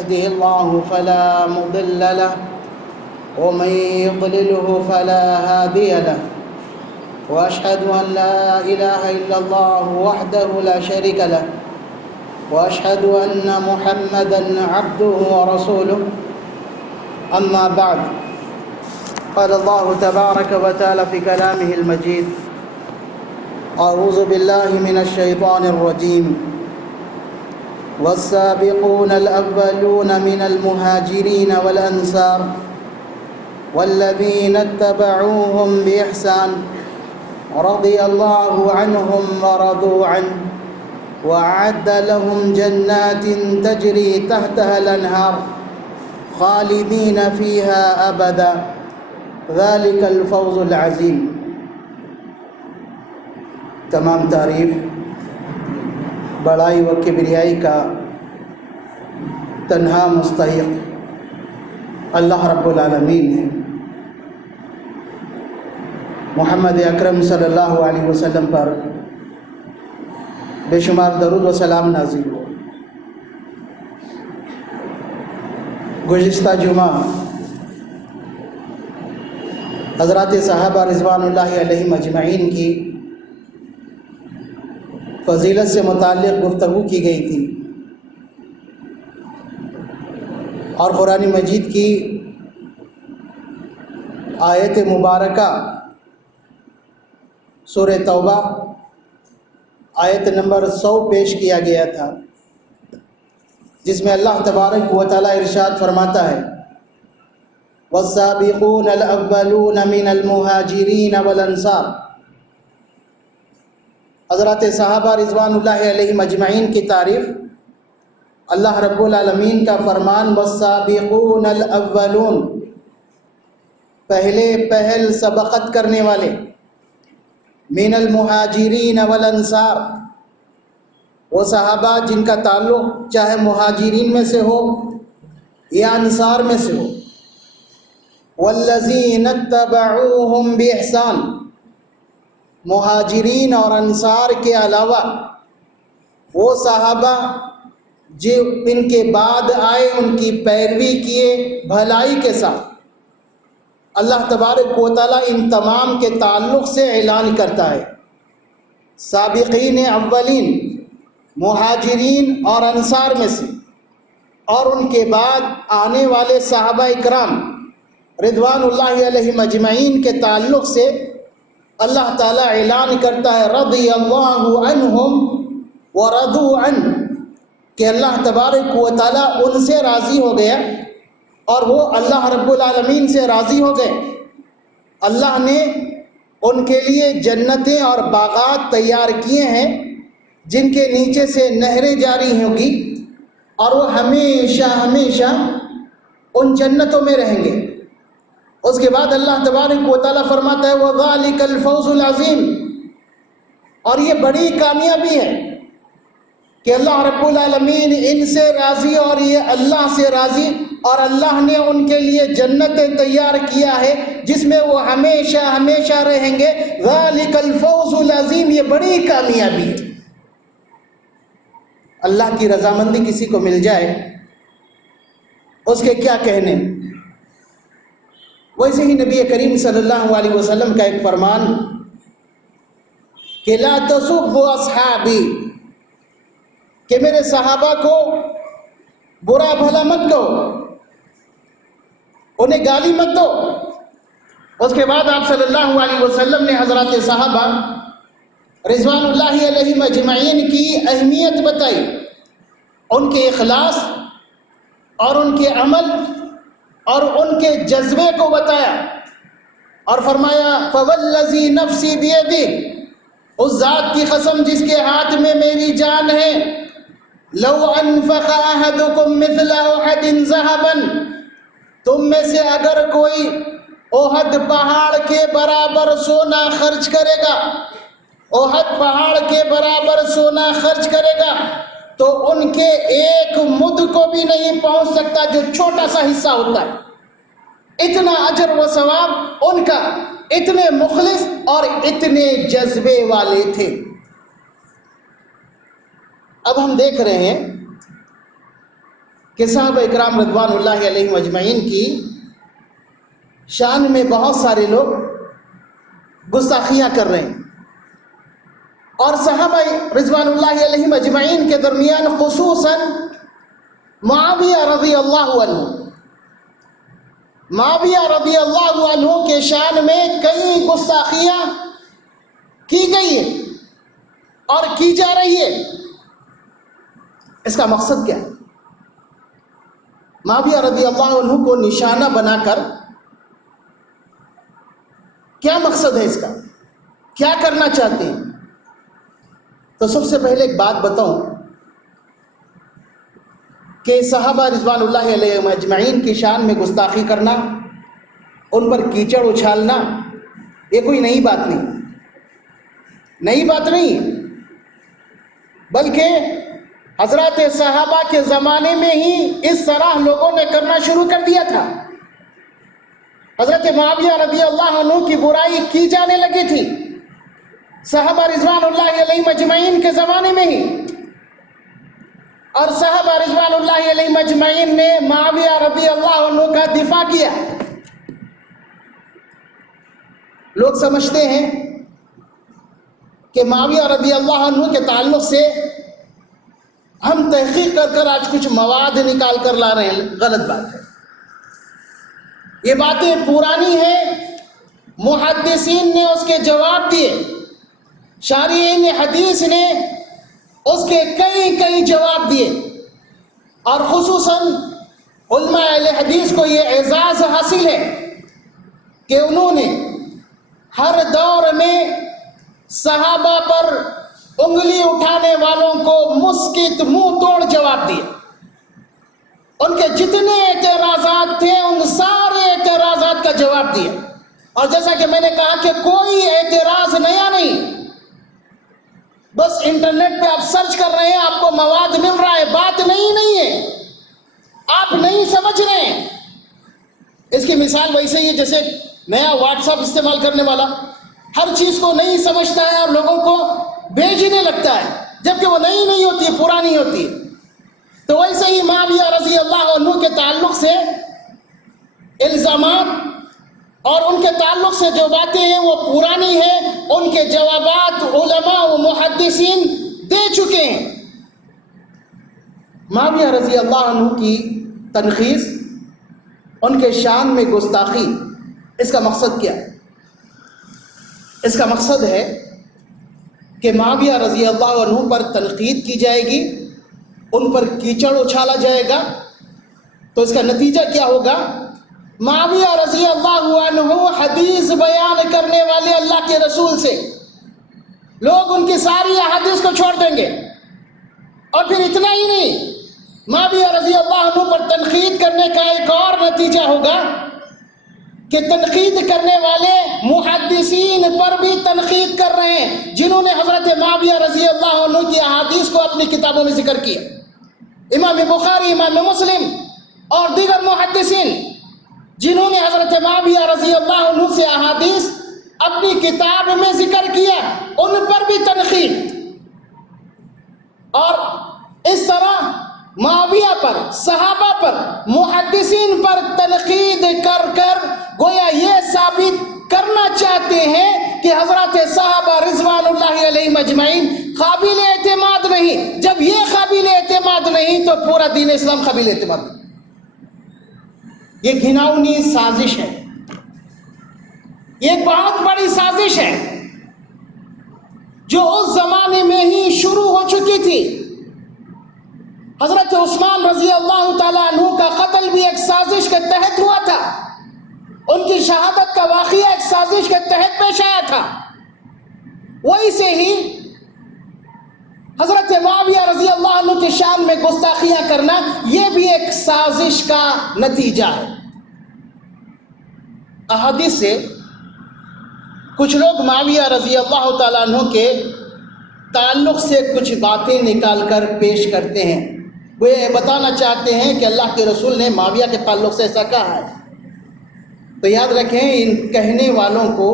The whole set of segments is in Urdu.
يهده الله فلا مضل له ومن يضلله فلا هادي له وأشهد أن لا إله إلا الله وحده لا شريك له وأشهد أن محمدًا عبده ورسوله أما بعد قال الله تبارك وتعالى في كلامه المجيد أعوذ بالله من الشيطان الرجيم والسابقون الأولون من المهاجرين والأنصار والذين اتبعوهم بإحسان رضي الله عنهم ورضوا عنه وأعد لهم جنات تجري تحتها الأنهار خالدين فيها أبدا ذلك الفوز العظيم۔ تمام تعریف بڑائی و کبریائی کا تنہا مستحق اللہ رب العالمین ہے۔ محمد اکرم صلی اللہ علیہ وسلم پر بے شمار درود و سلام نازل ہو۔ گزشتہ جمعہ حضرات صحابہ رضوان اللہ علیہم اجمعین کی فضیلت سے متعلق گفتگو کی گئی تھی اور قرآن مجید کی آیت مبارکہ سورہ توبہ آیت نمبر 100 پیش کیا گیا تھا، جس میں اللہ تبارک و تعالی ارشاد فرماتا ہے والسابقون الاولون من المہاجرین والانصار۔ حضرات صحابہ رضوان اللہ علیہم اجمعین کی تعریف، اللہ رب العالمین کا فرمان والسابقون الاولون، پہلے پہل سبقت کرنے والے، من المہاجرین والانصار، وہ صحابہ جن کا تعلق چاہے مہاجرین میں سے ہو یا انصار میں سے ہو، والذین اتبعوہم بإحسان، مہاجرین اور انصار کے علاوہ وہ صحابہ جو ان کے بعد آئے ان کی پیروی کیے بھلائی کے ساتھ۔ اللہ تبارک و تعالیٰ ان تمام کے تعلق سے اعلان کرتا ہے سابقین اولین، مہاجرین اور انصار میں سے، اور ان کے بعد آنے والے صحابہ اکرام رضوان اللہ علیہم اجمعین کے تعلق سے اللہ تعالیٰ اعلان کرتا ہے رضی اللہ عنہم ورضوا عنہ، کہ اللہ تبارک و تعالیٰ ان سے راضی ہو گیا اور وہ اللہ رب العالمین سے راضی ہو گئے۔ اللہ نے ان کے لیے جنتیں اور باغات تیار کیے ہیں جن کے نیچے سے نہریں جاری ہوں گی، اور وہ ہمیشہ ہمیشہ ان جنتوں میں رہیں گے۔ اس کے بعد اللہ تبارک و تعالیٰ فرماتا ہے وَذَلِكَ الْفَوْزُ الْعَظِيمُ، اور یہ بڑی کامیابی ہے کہ اللہ رب العالمین ان سے راضی اور یہ اللہ سے راضی، اور اللہ نے ان کے لیے جنتیں تیار کیا ہے جس میں وہ ہمیشہ ہمیشہ رہیں گے۔ ذَلِكَ الْفَوْزُ الْعَظِيمُ، یہ بڑی کامیابی ہے۔ اللہ کی رضامندی کسی کو مل جائے اس کے کیا کہنے۔ ویسے ہی نبی کریم صلی اللہ علیہ وسلم کا ایک فرمان کہ لا تسبوا اصحابی، کہ میرے صحابہ کو برا بھلا مت کہو، انہیں گالی مت دو۔ اس کے بعد آپ صلی اللہ علیہ وسلم نے حضرات صحابہ رضوان اللہ علیہم اجمعین کی اہمیت بتائی، ان کے اخلاص اور ان کے عمل اور ان کے جذبے کو بتایا، اور فرمایا فوالذی نفسی بیدہ، اس ذات کی قسم جس کے ہاتھ میں میری جان ہے، لو انفق احدکم مثل احد ذہبا، تم میں سے اگر کوئی احد پہاڑ کے برابر سونا خرچ کرے گا، احد پہاڑ کے برابر سونا خرچ کرے گا، تو ان کے ایک مد کو بھی نہیں پہنچ سکتا جو چھوٹا سا حصہ ہوتا ہے۔ اتنا اجر و ثواب ان کا، اتنے مخلص اور اتنے جذبے والے تھے۔ اب ہم دیکھ رہے ہیں کہ صحابہ اکرام رضوان اللہ علیہم اجمعین کی شان میں بہت سارے لوگ گستاخیاں کر رہے ہیں، اور صحابہ رضوان اللہ علیہم اجمعین کے درمیان خصوصاً معاویہ رضی اللہ عنہ، معاویہ رضی اللہ عنہ کے شان میں کئی گستاخیاں کی گئی ہیں اور کی جا رہی ہے۔ اس کا مقصد کیا ہے؟ معاویہ رضی اللہ عنہ کو نشانہ بنا کر کیا مقصد ہے؟ اس کا کیا کرنا چاہتے ہیں؟ تو سب سے پہلے ایک بات بتاؤں کہ صحابہ رضوان اللہ علیہم اجمعین کی شان میں گستاخی کرنا، ان پر کیچڑ اچھالنا، یہ کوئی نئی بات نہیں، بلکہ حضرات صحابہ کے زمانے میں ہی اس طرح لوگوں نے کرنا شروع کر دیا تھا۔ حضرت معاویہ رضی اللہ عنہ کی برائی کی جانے لگی تھی صحابہ رضوان اللہ علیہم اجمعین کے زمانے میں ہی، اور صحابہ رضوان اللہ علیہم اجمعین نے معاویہ رضی اللہ عنہ کا دفاع کیا۔ لوگ سمجھتے ہیں کہ معاویہ رضی اللہ عنہ کے تعلق سے ہم تحقیق کر آج کچھ مواد نکال کر لا رہے ہیں، غلط بات ہے۔ یہ باتیں پرانی ہیں، محدثین نے اس کے جواب دیے، شارحین حدیث نے اس کے کئی جواب دیے، اور خصوصاً علماء اہل حدیث کو یہ اعزاز حاصل ہے کہ انہوں نے ہر دور میں صحابہ پر انگلی اٹھانے والوں کو مسکت منہ توڑ جواب دیے۔ ان کے جتنے اعتراضات تھے ان سارے اعتراضات کا جواب دیا، اور جیسا کہ میں نے کہا کہ کوئی اعتراض نیا نہیں، بس انٹرنیٹ پہ آپ سرچ کر رہے ہیں، آپ کو مواد مل رہا ہے، بات نہیں ہے، آپ نہیں سمجھ رہے ہیں۔ اس کی مثال ویسے ہی ہے جیسے نیا واٹس ایپ استعمال کرنے والا ہر چیز کو نہیں سمجھتا ہے اور لوگوں کو بھیجنے لگتا ہے، جبکہ وہ نہیں ہوتی ہے، پرانی ہوتی ہے۔ تو ویسے ہی معاویہ رضی اللہ عنہ کے تعلق سے الزامات اور ان کے تعلق سے جو باتیں ہیں وہ پرانی ہیں، ان کے جوابات علماء و محدثین دے چکے ہیں۔ معاویہ رضی اللہ عنہ کی تنخیص، ان کے شان میں گستاخی، اس کا مقصد کیا ہے؟ اس کا مقصد ہے کہ معاویہ رضی اللہ عنہ پر تنقید کی جائے گی، ان پر کیچڑ اچھالا جائے گا، تو اس کا نتیجہ کیا ہوگا؟ معاویہ رضی اللہ عنہ حدیث بیان کرنے والے اللہ کے رسول سے لوگ ان کی ساری احادیث کو چھوڑ دیں گے، اور پھر اتنا ہی نہیں، معاویہ رضی اللہ عنہ پر تنقید کرنے کا ایک اور نتیجہ ہوگا کہ تنقید کرنے والے محدثین پر بھی تنقید کر رہے ہیں، جنہوں نے حضرت معاویہ رضی اللہ عنہ کی احادیث کو اپنی کتابوں میں ذکر کیا۔ امام بخاری، امام مسلم اور دیگر محدثین جنہوں نے حضرت معاویہ رضی اللہ عنہ سے احادیث اپنی کتاب میں ذکر کیا، ان پر بھی تنقید، اور اس طرح معاویہ پر، صحابہ پر، محدثین پر تنقید کر گویا یہ ثابت کرنا چاہتے ہیں کہ حضرت صحابہ رضوان اللہ علیہم اجمعین قابل اعتماد نہیں۔ جب یہ قابل اعتماد نہیں تو پورا دین اسلام قابل اعتماد نہیں۔ یہ گھناؤنی سازش ہے، یہ ایک بہت بڑی سازش ہے جو اس زمانے میں ہی شروع ہو چکی تھی۔ حضرت عثمان رضی اللہ تعالیٰ عنہ کا قتل بھی ایک سازش کے تحت ہوا تھا، ان کی شہادت کا واقعہ ایک سازش کے تحت پیش آیا تھا۔ ویسے ہی حضرت معاویہ رضی اللہ عنہ کی شان میں گستاخیاں کرنا یہ بھی ایک سازش کا نتیجہ ہے۔ احادیث سے کچھ لوگ معاویہ رضی اللہ تعالیٰ عنہ کے تعلق سے کچھ باتیں نکال کر پیش کرتے ہیں، وہ یہ بتانا چاہتے ہیں کہ اللہ کے رسول نے معاویہ کے تعلق سے ایسا کہا ہے۔ تو یاد رکھیں، ان کہنے والوں کو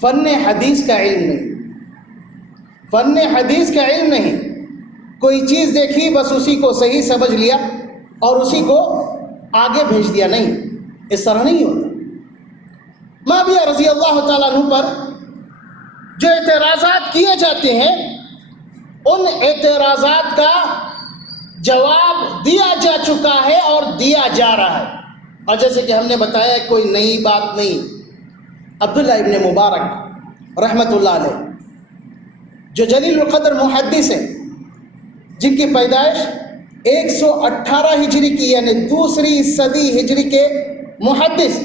فن حدیث کا علم نہیں، فن حدیث کا علم نہیں، کوئی چیز دیکھی بس اسی کو صحیح سمجھ لیا اور اسی کو آگے بھیج دیا. نہیں، اس طرح نہیں ہوتا. معاویہ رضی اللہ تعالیٰ عنہ پر جو اعتراضات کیے جاتے ہیں ان اعتراضات کا جواب دیا جا چکا ہے اور دیا جا رہا ہے. اور جیسے کہ ہم نے بتایا کوئی نئی بات نہیں. عبداللہ ابن مبارک رحمۃ اللہ علیہ جو جلیل القدر محدث ہیں، جن کی پیدائش 118 ہجری کی یعنی دوسری صدی ہجری کے محدث،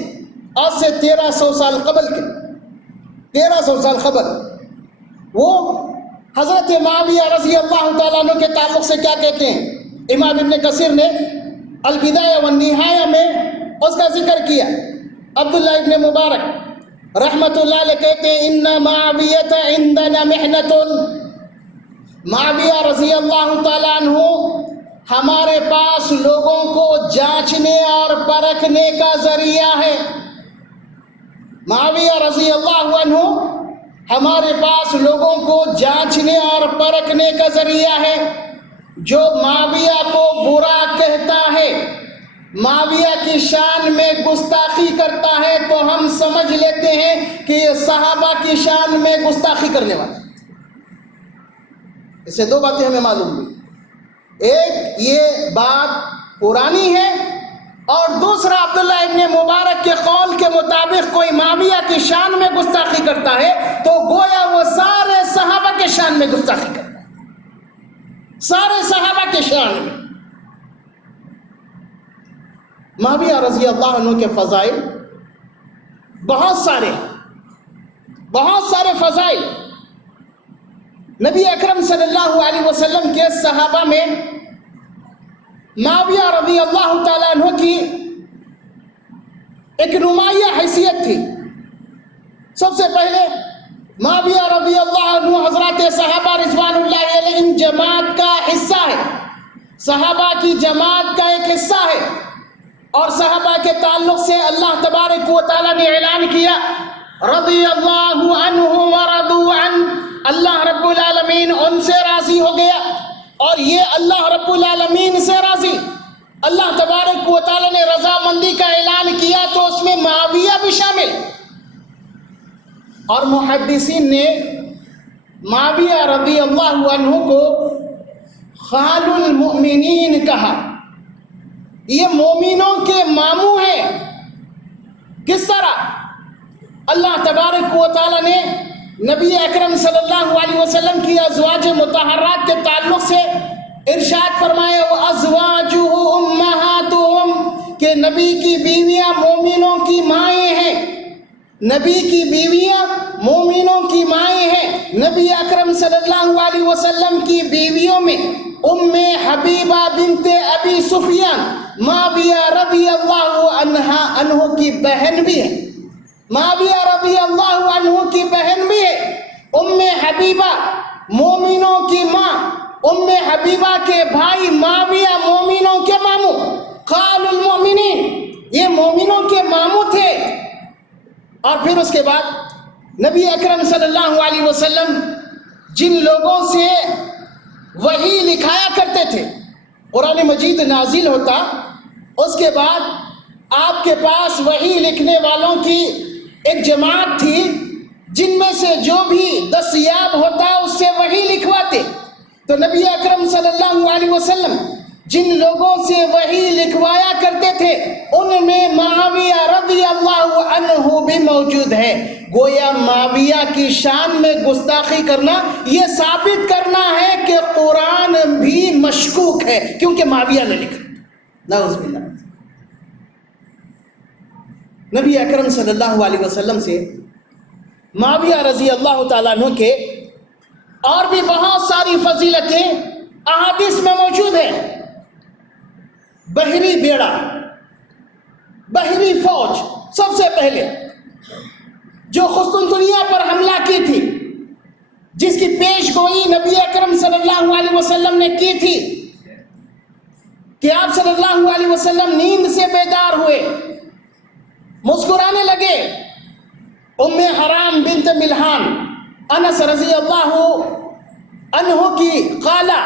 آج سے 1300 سال قبل کے 1300 سال قبل، وہ حضرت معاویہ رضی اللہ تعالیٰ عنہ کے تعلق سے کیا کہتے ہیں؟ امام ابن کثیر نے البدایہ والنہایہ میں اس کا ذکر کیا. عبداللہ ابن مبارک رحمۃ اللہ علیہ کہتے ہیں ان معاویہ عندنا محنۃ، معاویہ رضی اللہ تعالیٰ عنہ ہمارے پاس لوگوں کو جانچنے اور پرکھنے کا ذریعہ ہے. معاویہ رضی اللہ عنہ ہمارے پاس لوگوں کو جانچنے اور پرکھنے کا ذریعہ ہے. جو معاویہ کو برا کہتا ہے، معاویہ کی شان میں گستاخی کرتا ہے، تو ہم سمجھ لیتے ہیں کہ یہ صحابہ کی شان میں گستاخی کرنے والا. اس سے دو باتیں ہمیں معلوم ہوئی. ایک یہ بات پرانی ہے، اور دوسرا عبداللہ ابن مبارک کے قول کے مطابق کوئی معاویہ کی شان میں گستاخی کرتا ہے تو گویا وہ سارے صحابہ کے شان میں گستاخی کرتا ہے، سارے صحابہ کے شان میں. معاویہ رضی اللہ عنہ کے فضائل بہت سارے فضائل. نبی اکرم صلی اللہ علیہ وسلم کے صحابہ میں معاویہ رضی اللہ تعالیٰ عنہ کی ایک نمایاں حیثیت تھی. سب سے پہلے معاویہ رضی اللہ عنہ حضرات صحابہ رضوان اللہ علیہم جماعت کا حصہ ہے، صحابہ کی جماعت کا ایک حصہ ہے. اور صحابہ کے تعلق سے اللہ تبارک و تعالیٰ نے اعلان کیا رضی اللہ عنہ ورضوا عنہ، اللہ رب العالمین ان سے راضی ہو گیا اور یہ اللہ رب العالمین سے راضی. اللہ تبارک و تعالیٰ نے رضامندی کا اعلان کیا تو اس میں معاویہ بھی شامل. اور محدثین نے معاویہ رضی اللہ عنہ کو خال المؤمنین کہا. یہ مومنوں کے ماموں ہیں. کس طرح؟ اللہ تبارک و تعالیٰ نے نبی اکرم صلی اللہ علیہ وسلم کی ازواج مطہرات کے تعلق سے ارشاد فرمایا وَأَزْوَاجُهُ أُمَّهَاتُهُمْ کہ نبی کی بیویاں مومنوں کی مائیں ہیں. نبی کی بیویاں مومنوں کی مائیں ہیں. نبی اکرم صلی اللہ علیہ وسلم کی بیویوں میں ام حبیبہ بنت ابی سفیان معاویہ رضی اللہ عنہ کی بہن بھی ہے. معاویہ رضی اللہ عنہ کی بہن بھی ہے. ام حبیبہ مومنوں کی ماں، ام حبیبہ کے بھائی معاویہ مومنوں کے ماموں، خال المؤمنین، یہ مومنوں کے ماموں تھے. اور پھر اس کے بعد نبی اکرم صلی اللہ علیہ وسلم جن لوگوں سے وحی لکھایا کرتے تھے، قرآن مجید نازل ہوتا، اس کے بعد آپ کے پاس وحی لکھنے والوں کی ایک جماعت تھی جن میں سے جو بھی دستیاب ہوتا اس سے وحی لکھواتے. تو نبی اکرم صلی اللہ علیہ وسلم جن لوگوں سے وحی لکھوایا کرتے تھے ان میں معاویہ رضی اللہ عنہ بھی موجود ہے. گویا معاویہ کی شان میں گستاخی کرنا یہ ثابت کرنا ہے کہ قرآن بھی مشکوک ہے کیونکہ معاویہ نے لکھا. نعوذ باللہ. نبی اکرم صلی اللہ علیہ وسلم سے معاویہ رضی اللہ تعالیٰ عنہ کے اور بھی بہت ساری فضیلتیں احادیث میں موجود ہیں. بحری بیڑا، بحری فوج سب سے پہلے جو قسطنطنیہ پر حملہ کی تھی، جس کی پیش گوئی نبی اکرم صلی اللہ علیہ وسلم نے کی تھی کہ آپ صلی اللہ علیہ وسلم نیند سے بیدار ہوئے، مسکرانے لگے. ام حرام بنت ملحان انس رضی اللہ عنہ کی خالہ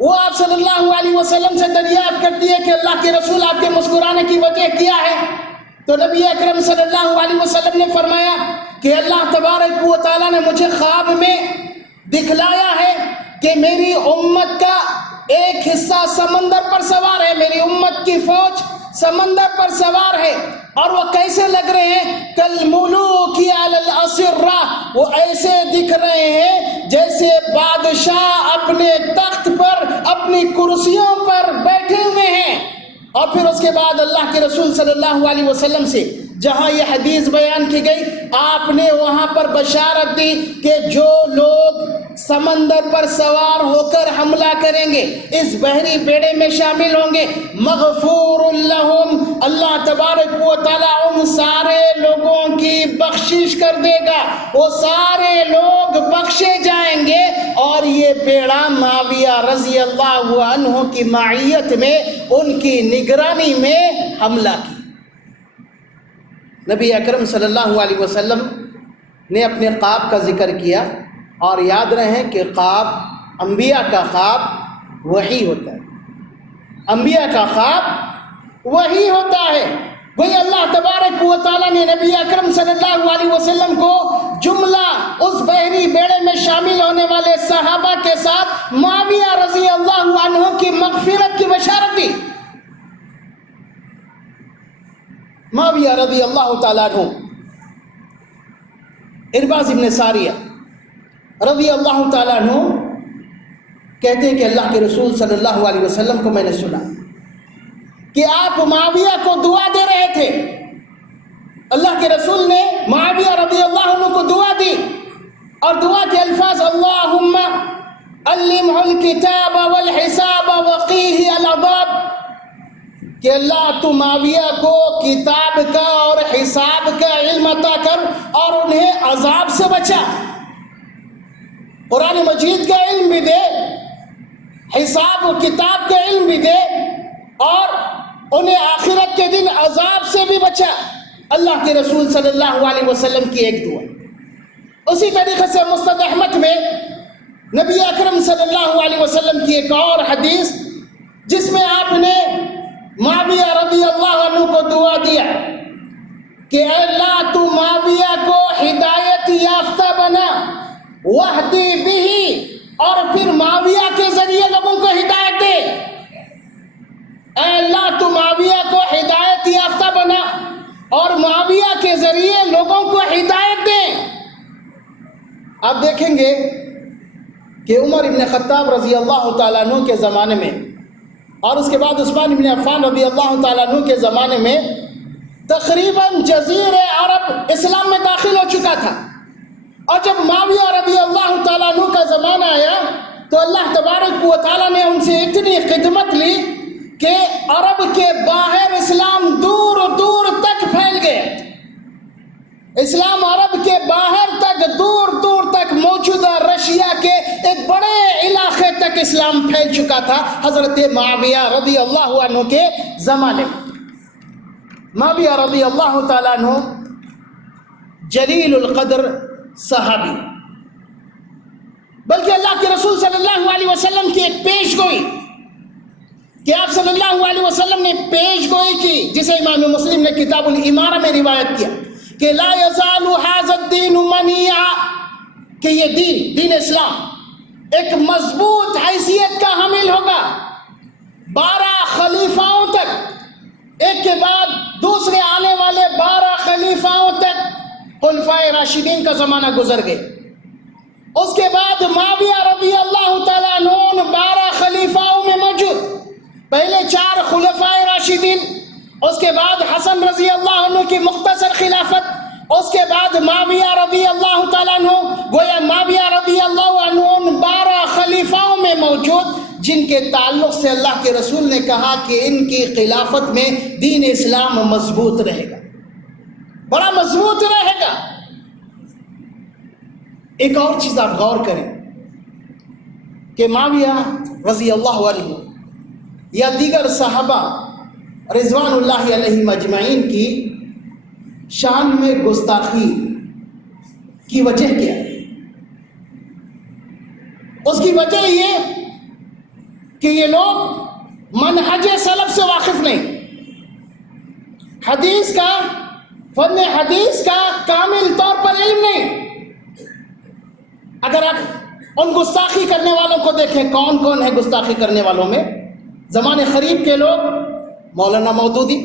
وہ آپ صلی اللہ علیہ وسلم سے دریافت کرتی ہے کہ اللہ کے رسول آپ کے مسکرانے کی وجہ کیا ہے؟ تو نبی اکرم صلی اللہ علیہ وسلم نے فرمایا کہ اللہ تبارک و تعالیٰ نے مجھے خواب میں دکھلایا ہے کہ میری امت کا ایک حصہ سمندر پر سوار ہے، میری امت کی فوج سمندر پر سوار ہے، اور وہ کیسے لگ رہے ہیں؟ کالملوک علی الاسرہ، وہ ایسے دکھ رہے ہیں جیسے بادشاہ اپنے تخت پر اپنی کرسیوں پر بیٹھے ہوئے ہیں۔ اور پھر اس کے بعد اللہ کے رسول صلی اللہ علیہ وسلم سے جہاں یہ حدیث بیان کی گئی، آپ نے وہاں پر بشارت دی کہ جو لوگ سمندر پر سوار ہو کر حملہ کریں گے، اس بحری بیڑے میں شامل ہوں گے، مغفور لہم، اللہ تبارک و تعالیٰ ان سارے لوگوں کی بخشش کر دے گا، وہ سارے لوگ بخشے جائیں گے۔ اور یہ بیڑا معاویہ رضی اللہ عنہ کی معیت میں، ان کی نگرانی میں حملہ کی۔ نبی اکرم صلی اللہ علیہ وسلم نے اپنے خواب کا ذکر کیا، اور یاد رہیں کہ خواب، انبیاء کا خواب وحی ہوتا ہے، انبیاء کا خواب وحی ہوتا ہے۔ وہی اللہ تبارک و تعالیٰ نے نبی اکرم صلی اللہ علیہ وسلم کو جملہ اس بحری بیڑے میں شامل ہونے والے صحابہ کے ساتھ معاویہ رضی اللہ عنہ کی مغفرت کی بشارت دی۔ معاویہ رضی اللہ تعالیٰ عنہ، ارباز ابن ساریہ رضی اللہ تعالیٰ عنہ کہتے ہیں کہ اللہ کے رسول صلی اللہ علیہ وسلم کو میں نے سنا کہ آپ معاویہ کو دعا دے رہے تھے۔ اللہ کے رسول نے معاویہ رضی اللہ عنہ کو دعا دی، اور دعا کے الفاظ اللہم علمہ الکتاب والحساب وقیہ العذاب، کہ اللہ تو معاویہ کو کتاب کا اور حساب کا علم عطا کر اور انہیں عذاب سے بچا۔ قرآن مجید کا علم بھی دے، حساب و کتاب کا علم بھی دے، اور انہیں آخرت کے دن عذاب سے بھی بچا۔ اللہ کے رسول صلی اللہ علیہ وسلم کی ایک دعا۔ اسی طریقے سے مسند احمد میں نبی اکرم صلی اللہ علیہ وسلم کی ایک اور حدیث، جس میں آپ نے معاویہ رضی اللہ عنہ کو دعا دیا کہ اے اللہ تو معاویہ کو ہدایت یافتہ بنا، وحدی بہ، اور پھر معاویہ کے ذریعے لوگوں کو ہدایت دے۔ اے اللہ تو معاویہ کو ہدایت یافتہ بنا اور معاویہ کے ذریعے لوگوں کو ہدایت دے۔ آپ دیکھیں گے کہ عمر ابن خطاب رضی اللہ تعالیٰ عنہ کے زمانے میں، اور اس کے بعد عثمان ابن عفان رضی اللہ تعالیٰ عنہ کے زمانے میں تقریباً جزیرہ عرب اسلام میں داخل ہو چکا تھا۔ اور جب معاویہ رضی اللہ تعالیٰ عنہ کا زمانہ آیا تو اللہ تبارک و تعالیٰ نے ان سے اتنی خدمت لی کہ عرب کے باہر اسلام دور دور تک پھیل گئے۔ اسلام عرب کے باہر تک، دور دور تک، موجودہ رشیا کے ایک بڑے علاقے تک اسلام پھیل چکا تھا حضرت معاویہ رضی اللہ عنہ کے زمانے میں۔ معاویہ رضی اللہ تعالیٰ عنہ جلیل القدر صحابی، بلکہ اللہ کے رسول صلی اللہ علیہ وسلم کی ایک پیش گوئی کہ آپ صلی اللہ علیہ وسلم نے پیش گوئی کی، جسے امام مسلم نے کتاب الامارہ میں روایت کیا کہ لا یزال ھذا الدین منیعا، کہ یہ دین اسلام ایک مضبوط حیثیت کا حامل ہوگا 12 خلیفاؤں تک، ایک کے بعد دوسرے آنے والے 12 خلیفاؤں تک۔ خلفائے راشدین کا زمانہ گزر گئے، اس کے بعد معاویہ رضی اللہ تعالیٰ عنہ 12 خلیفاؤں میں موجود، پہلے 4 خلفائے راشدین، اس کے بعد حسن رضی اللہ عنہ کی مختصر خلافت، اس کے بعد معاویہ رضی اللہ تعالیٰ عنہ، گویا معاویہ رضی اللہ عنہ 12 خلیفاؤں میں موجود، جن کے تعلق سے اللہ کے رسول نے کہا کہ ان کی خلافت میں دین اسلام مضبوط رہے گا، بڑا مضبوط رہے گا۔ ایک اور چیز آپ غور کریں کہ معاویہ رضی اللہ عنہ یا دیگر صحابہ رضوان اللہ علیہم اجمعین کی شان میں گستاخی کی وجہ کیا ہے؟ اس کی وجہ یہ کہ یہ لوگ منہج سلف سے واقف نہیں، حدیث کا، فن حدیث کا کامل طور پر علم نہیں۔ اگر آپ ان گستاخی کرنے والوں کو دیکھیں، کون کون ہے گستاخی کرنے والوں میں؟ زمانے قریب کے لوگ، مولانا مودودی،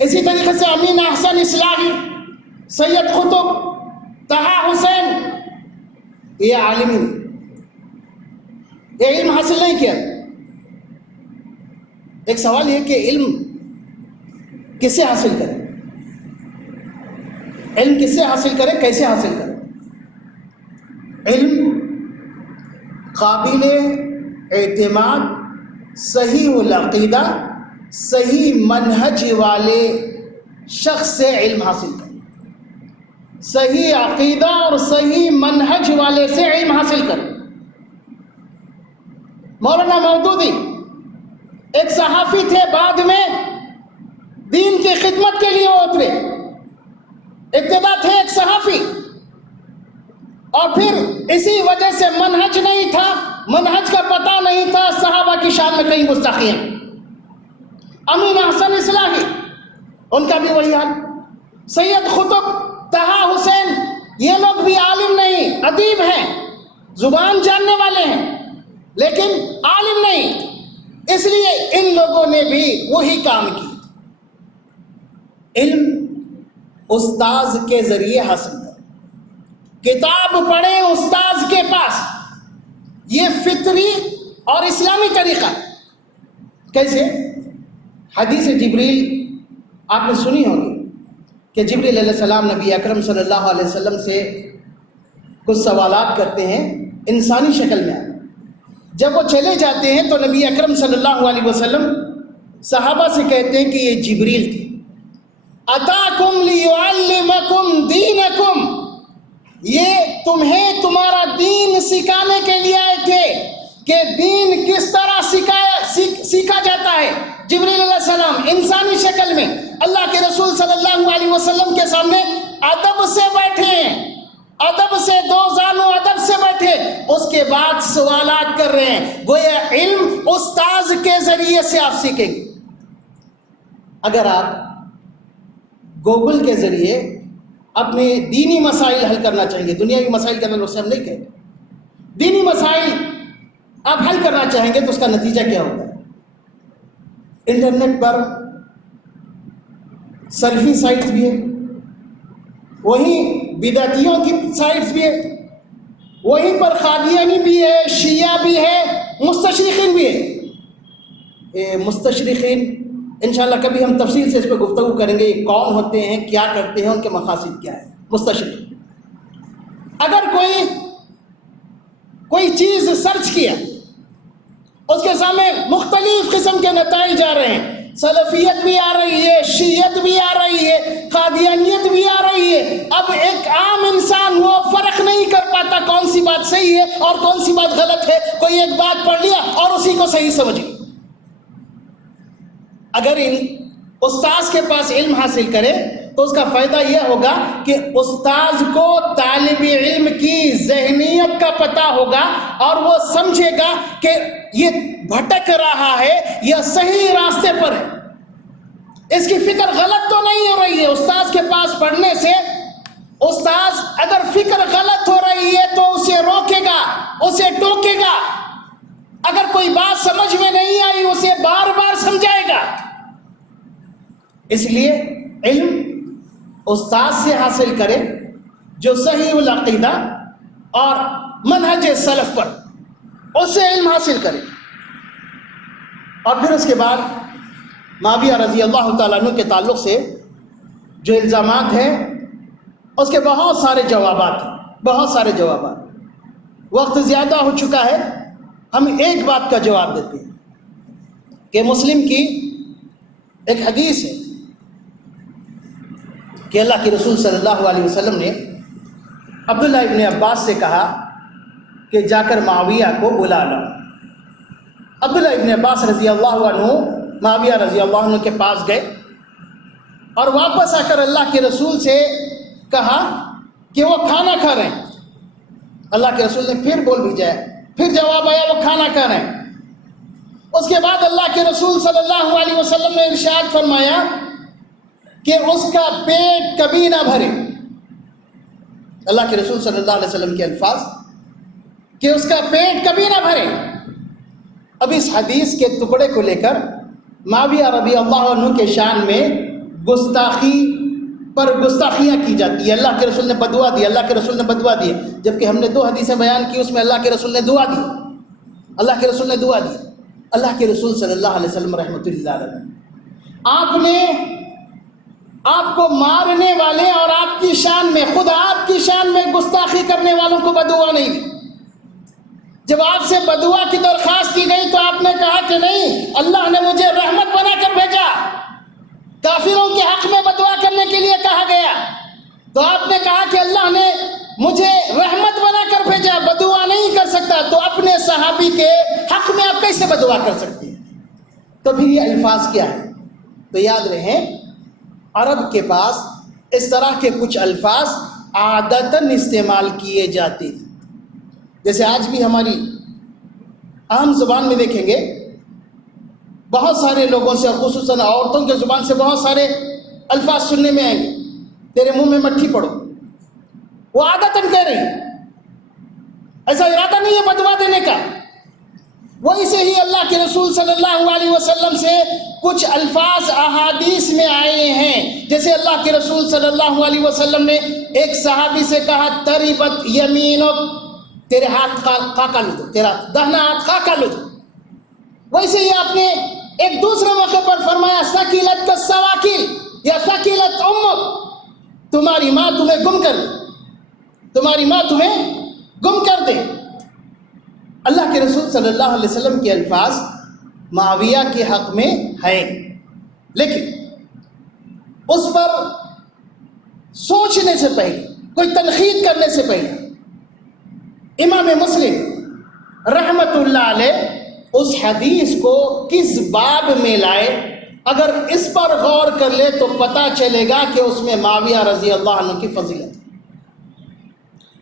اسی طریقے سے امین احسن اصلاحی، سید قطب، طہا حسین، یہ عالم ہی نہیں، یہ علم حاصل نہیں کیا۔ ایک سوال یہ کہ علم کسے حاصل کرے؟ علم کس سے حاصل کرے، کیسے حاصل کرے؟ علم قابل اعتماد، صحیح العقیدہ، صحیح منہج والے شخص سے علم حاصل کرے، صحیح عقیدہ اور صحیح منہج والے سے علم حاصل کرے۔ مولانا مودودی ایک صحافی تھے، بعد میں دین کی خدمت کے لیے اترے۔ ابتدا تھے ایک صحافی، اور پھر اسی وجہ سے منہج نہیں تھا، منہج کا پتہ نہیں تھا، صحابہ کی شان میں کئی گستاخیاں۔ امین احسن اصلاحی، ان کا بھی وہی حال۔ سید قطب، طہا حسین، یہ لوگ بھی عالم نہیں، ادیب ہیں، زبان جاننے والے ہیں، لیکن عالم نہیں، اس لیے ان لوگوں نے بھی وہی کام کی۔ علم استاذ کے ذریعے حاصل کریں، کتاب پڑھیں استاذ کے پاس، یہ فطری اور اسلامی طریقہ۔ کیسے؟ حدیث جبریل آپ نے سنی ہوگی کہ جبریل علیہ السلام نبی اکرم صلی اللہ علیہ وسلم سے کچھ سوالات کرتے ہیں انسانی شکل میں۔ جب وہ چلے جاتے ہیں تو نبی اکرم صلی اللہ علیہ وسلم صحابہ سے کہتے ہیں کہ یہ جبریل تھے، اتاکم لیعلمکم دینکم، یہ تمہیں تمہارا دین سکھانے کے لیے آئے تھے کہ دین کس طرح سیکھا جاتا ہے۔ جبریل علیہ السلام انسانی شکل میں اللہ کے رسول صلی اللہ علیہ وسلم کے سامنے ادب سے بیٹھے ہیں، ادب سے، دو زانو ادب سے بیٹھے، اس کے بعد سوالات کر رہے ہیں۔ گویا علم استاذ کے ذریعے سے آپ سیکھیں گے۔ اگر آپ گوگل کے ذریعے اپنے دینی مسائل حل کرنا چاہیں گے، دنیاوی مسائل کے اندر اسے ہم نہیں کہیں، دینی مسائل آپ حل کرنا چاہیں گے تو اس کا نتیجہ کیا ہوتا ہے؟ انٹرنیٹ پر سلفی سائٹس بھی ہیں، وہیں بدعتیوں کی سائٹس بھی ہے، وہیں پر قادیانی بھی ہے، شیعہ بھی ہے، مستشرقین بھی ہے۔ مستشرقین انشاءاللہ کبھی ہم تفصیل سے اس پہ گفتگو کریں گے، یہ کون ہوتے ہیں، کیا کرتے ہیں، ان کے مقاصد کیا ہے۔ مستشرق، اگر کوئی چیز سرچ کیا، اس کے سامنے مختلف قسم کے نتائج آ رہے ہیں، سلفیت بھی آ رہی ہے، شیعت بھی آ رہی ہے، قادیانیت بھی آ رہی ہے۔ اب ایک عام انسان وہ فرق نہیں کر پاتا کون سی بات صحیح ہے اور کون سی بات غلط ہے، کوئی ایک بات پڑھ لیا اور اسی کو صحیح سمجھ لیا۔ اگر استاذ کے پاس علم حاصل کرے تو اس کا فائدہ یہ ہوگا کہ استاذ کو طالب علم کی ذہنیت کا پتہ ہوگا اور وہ سمجھے گا کہ یہ بھٹک رہا ہے یا صحیح راستے پر ہے، اس کی فکر غلط تو نہیں ہو رہی ہے۔ استاذ کے پاس پڑھنے سے استاذ اگر فکر غلط ہو رہی ہے تو اسے روکے گا، اسے ٹوکے گا، اگر کوئی بات سمجھ میں نہیں آئی اسے بار بار سمجھائے گا۔ اس لیے علم استاذ سے حاصل کرے جو صحیح العقیدہ اور منہج سلف پر، اس سے علم حاصل کرے۔ اور پھر اس کے بعد معاویہ رضی اللہ تعالیٰ عنہ کے تعلق سے جو الزامات ہیں اس کے بہت سارے جوابات ہیں، بہت سارے جوابات۔ وقت زیادہ ہو چکا ہے، ہم ایک بات کا جواب دیتے ہیں کہ مسلم کی ایک حدیث ہے کہ اللہ کے رسول صلی اللہ علیہ وسلم نے عبداللہ ابن عباس سے کہا کہ جا کر معاویہ کو بلا لاؤ۔ عبداللہ ابن عباس رضی اللہ عنہ معاویہ رضی اللہ عنہ کے پاس گئے اور واپس آ کر اللہ کے رسول سے کہا کہ وہ کھانا کھا رہے ہیں۔ اللہ کے رسول نے پھر بول بھیجا پھر جواب آیا وہ کھانا کھا رہے ہیں۔ اس کے بعد اللہ کے رسول صلی اللہ علیہ وسلم نے ارشاد فرمایا کہ اس کا پیٹ کبھی نہ بھرے۔ اللہ کے رسول صلی اللہ علیہ وسلم کے الفاظ کہ اس کا پیٹ کبھی نہ بھرے۔ اب اس حدیث کے ٹکڑے کو لے کر معاویہ رضی اللہ عنہ کے شان میں گستاخی پر گستاخیاں کی جاتی ہے۔ اللہ کے رسول نے بدعا دی، اللہ کے رسول نے بدعا دی، جبکہ ہم نے 2 حدیثیں بیان کی، اس میں اللہ کے رسول نے دعا دی، اللہ کے رسول نے دعا دی۔ اللہ کے رسول صلی اللہ علیہ وسلم رحمۃ اللہ علیہ آپ کو مارنے والے اور آپ کی شان میں، خود آپ کی شان میں گستاخی کرنے والوں کو بدعا نہیں دی۔ جب آپ سے بدعا کی درخواست کی گئی تو آپ نے کہا کہ نہیں، اللہ نے مجھے رحمت بنا کر بھیجا۔ کافروں کے حق میں بدعا کرنے کے لیے کہا گیا تو آپ نے کہا کہ اللہ نے مجھے رحمت بنا کر بھیجا، بدعا نہیں کر سکتا، تو اپنے صحابی کے حق میں آپ کیسے بدعا کر سکتے ہیں؟ تو پھر یہ الفاظ کیا ہے؟ تو یاد رہیں، عرب کے پاس اس طرح کے کچھ الفاظ عادتاً استعمال کیے جاتے تھے۔ جیسے آج بھی ہماری عام زبان میں دیکھیں گے، بہت سارے لوگوں سے، خصوصاً عورتوں کے زبان سے بہت سارے الفاظ سننے میں آئیں گے، تیرے منہ میں مٹھی پڑو، وہ عادتاً کہہ رہی ہیں، ایسا ارادہ نہیں ہے بدعا دینے کا۔ وہی سے ہی اللہ کے رسول صلی اللہ علیہ وسلم سے کچھ الفاظ احادیث میں آئے ہیں، جیسے اللہ کے رسول صلی اللہ علیہ وسلم نے ایک صحابی سے کہا تریبت یمینک، تیرے ہاتھ خاک کر لو، تیرا دہنا ہاتھ خاک کر لو۔ ویسے ہی آپ نے ایک دوسرے موقع پر فرمایا ثقیلت کا سواکل یا ثقیلت امک، تمہاری ماں تمہیں گم کر دے، تمہاری ماں تمہیں گم کر دے۔ اللہ کے رسول صلی اللہ علیہ وسلم کے الفاظ معاویہ کے حق میں ہیں، لیکن اس پر سوچنے سے پہلے، کوئی تنقید کرنے سے پہلے امام مسلم رحمت اللہ علیہ اس حدیث کو کس باب میں لائے، اگر اس پر غور کر لے تو پتہ چلے گا کہ اس میں معاویہ رضی اللہ عنہ کی فضیلت ہے،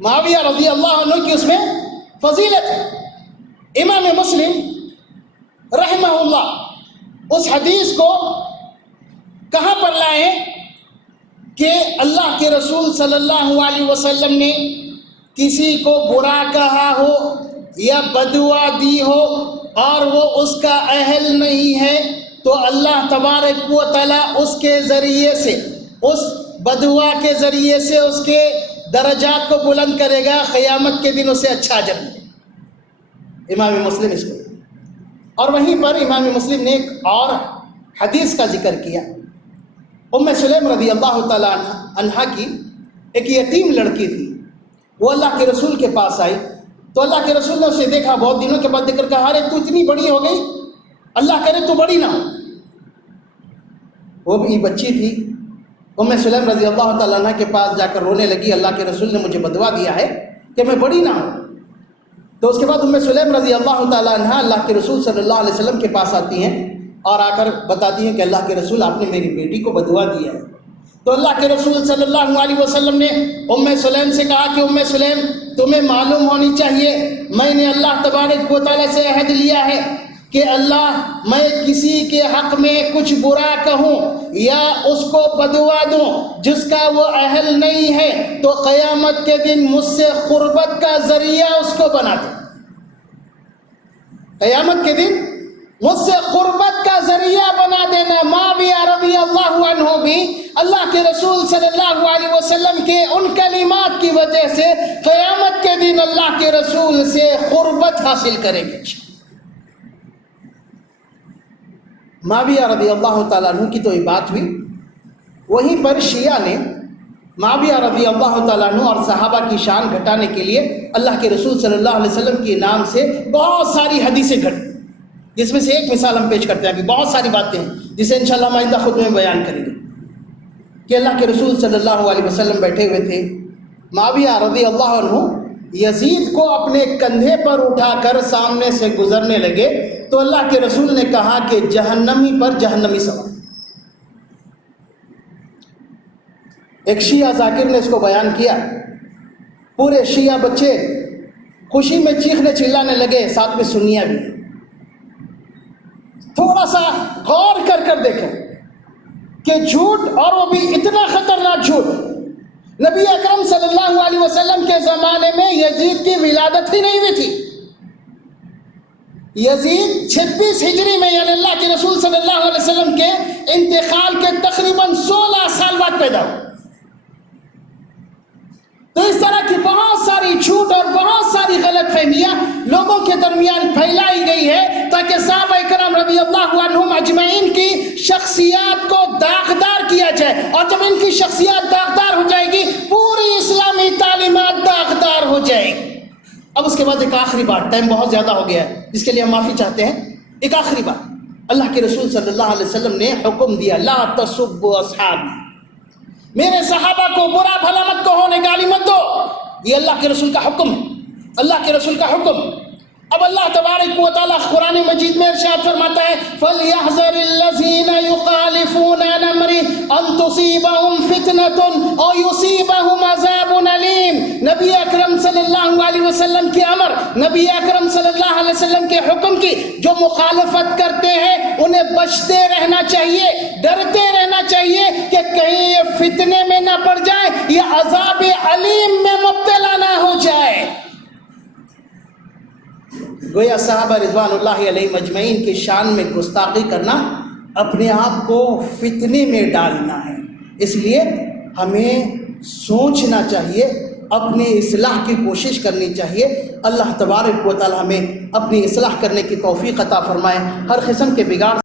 معاویہ رضی اللہ عنہ کی اس میں فضیلت ہے۔ امام مسلم رحمہ اللہ اس حدیث کو کہاں پر لائے کہ اللہ کے رسول صلی اللہ علیہ وسلم نے کسی کو برا کہا ہو یا بدعا دی ہو اور وہ اس کا اہل نہیں ہے تو اللہ تبارک و تعالیٰ اس کے ذریعے سے، اس بدعا کے ذریعے سے اس کے درجات کو بلند کرے گا، قیامت کے دن اسے اچھا اجر ملے۔ امام مسلم اس کو، اور وہیں پر امام مسلم نے ایک اور حدیث کا ذکر کیا۔ ام سلیم رضی اللہ تعالیٰ عنہا کی ایک یتیم لڑکی تھی، وہ اللہ کے رسول کے پاس آئی تو اللہ کے رسول نے اسے دیکھا، بہت دنوں کے بعد دیکھ کر کہا، ارے تو اتنی بڑی ہو گئی، اللہ کرے تو بڑی نہ ہو۔ وہ بھی بچی تھی، ام سلیم رضی اللہ تعالیٰ عنہ کے پاس جا کر رونے لگی، اللہ کے رسول نے مجھے بدعا دیا ہے کہ میں بڑی نہ ہوں۔ تو اس کے بعد ام سلیم رضی اللہ تعالیٰ عنہ اللہ کے رسول صلی اللہ علیہ وسلم کے پاس آتی ہیں اور آ کر بتاتی ہیں کہ اللہ کے رسول آپ نے میری بیٹی کو بدعا دیا ہے۔ تو اللہ کے رسول صلی اللہ علیہ وسلم نے ام سلیم سے کہا کہ ام سلیم تمہیں معلوم ہونی چاہیے، میں نے اللہ تبارک و تعالیٰ سے عہد لیا ہے کہ اللہ، میں کسی کے حق میں کچھ برا کہوں یا اس کو بدعا دوں جس کا وہ اہل نہیں ہے تو قیامت کے دن مجھ سے قربت کا ذریعہ اس کو بنا دے، قیامت کے دن مجھ سے قربت کا ذریعہ بنا دینا۔ معاویہ رضی اللہ عنہ بھی اللہ کے رسول صلی اللہ علیہ وسلم کے ان کلمات کی وجہ سے قیامت کے دن اللہ کے رسول سے قربت حاصل کریں گے۔ معاویہ رضی اللہ تعالیٰ عنہ کی تو یہ بات ہوئی، وہیں پر شیعہ نے معاویہ رضی اللہ تعالیٰ عنہ اور صحابہ کی شان گھٹانے کے لیے اللہ کے رسول صلی اللہ علیہ وسلم کے نام سے بہت ساری حدیثیں گھٹی، جس میں سے ایک مثال ہم پیش کرتے ہیں۔ ابھی بہت ساری باتیں ہیں جسے انشاءاللہ ہم آئندہ خطبے میں بیان کریں گے کہ اللہ کے رسول صلی اللہ علیہ وسلم بیٹھے ہوئے تھے، معاویہ رضی اللہ عنہ یزید کو اپنے کندھے پر اٹھا کر سامنے سے گزرنے لگے تو اللہ کے رسول نے کہا کہ جہنمی پر جہنمی سوار۔ ایک شیعہ ذاکر نے اس کو بیان کیا، پورے شیعہ بچے خوشی میں چیخنے چلانے لگے، ساتھ میں سنیا بھی۔ تھوڑا سا غور کر دیکھیں کہ جھوٹ، اور وہ بھی اتنا خطرناک جھوٹ، نبی اکرم صلی اللہ علیہ وسلم کے زمانے میں یزید کی ولادت ہی نہیں ہوئی تھی۔ یزید 26 ہجری میں، یعنی اللہ کے رسول صلی اللہ علیہ وسلم کے انتقال کے تقریباً 16 سال بعد پیدا ہوا۔ تو اس طرح کی بہت ساری جھوٹ اور بہت ساری غلط فہمیاں لوگوں کے درمیان پھیلائی گئی ہے تاکہ صحابہ کرام رضی اللہ عنہم اجمعین کی شخصیات کو داغدار کیا جائے، اور جب ان کی شخصیات داغدار ہو جائے گی پوری اسلامی تعلیمات داغدار ہو جائے گی۔ اب اس کے بعد ایک آخری بات، ٹائم بہت زیادہ ہو گیا ہے جس کے لیے ہم معافی چاہتے ہیں۔ ایک آخری بات، اللہ کے رسول صلی اللہ علیہ وسلم نے حکم دیا، لا تسبوا اصحابی، میرے صحابہ کو برا بھلا مت کہو، گالی مت دو۔ یہ اللہ کے رسول کا حکم ہے، اللہ کے رسول کا حکم۔ اب اللہ تبارک و تعالیٰ قرآن مجید میں ارشاد فرماتا ہے، فَلْيَحْذَرِ الَّذِينَ يُخَالِفُونَ عَنْ أَمْرِهِ أَن تُصِيبَهُمْ فِتْنَةٌ أَوْ يُصِيبَهُمْ عَذَابٌ أَلِيمٌ۔ نبی اکرم صلی اللہ علیہ وسلم کے امر، نبی اکرم صلی اللہ علیہ وسلم کے حکم کی جو مخالفت کرتے ہیں انہیں بچتے رہنا چاہیے، ڈرتے رہنا چاہیے کہ کہیں یہ فتنے میں نہ پڑ جائے، یہ عذاب علیم میں مبتلا نہ ہو جائے۔ گویا صحابہ رضوان اللہ علیہ مجمعین کی شان میں گستاخی کرنا اپنے آپ کو فتنے میں ڈالنا ہے۔ اس لیے ہمیں سوچنا چاہیے، اپنی اصلاح کی کوشش کرنی چاہیے۔ اللہ تبارک و تعالی ہمیں اپنی اصلاح کرنے کی توفیق عطا فرمائے، ہر قسم کے بگاڑ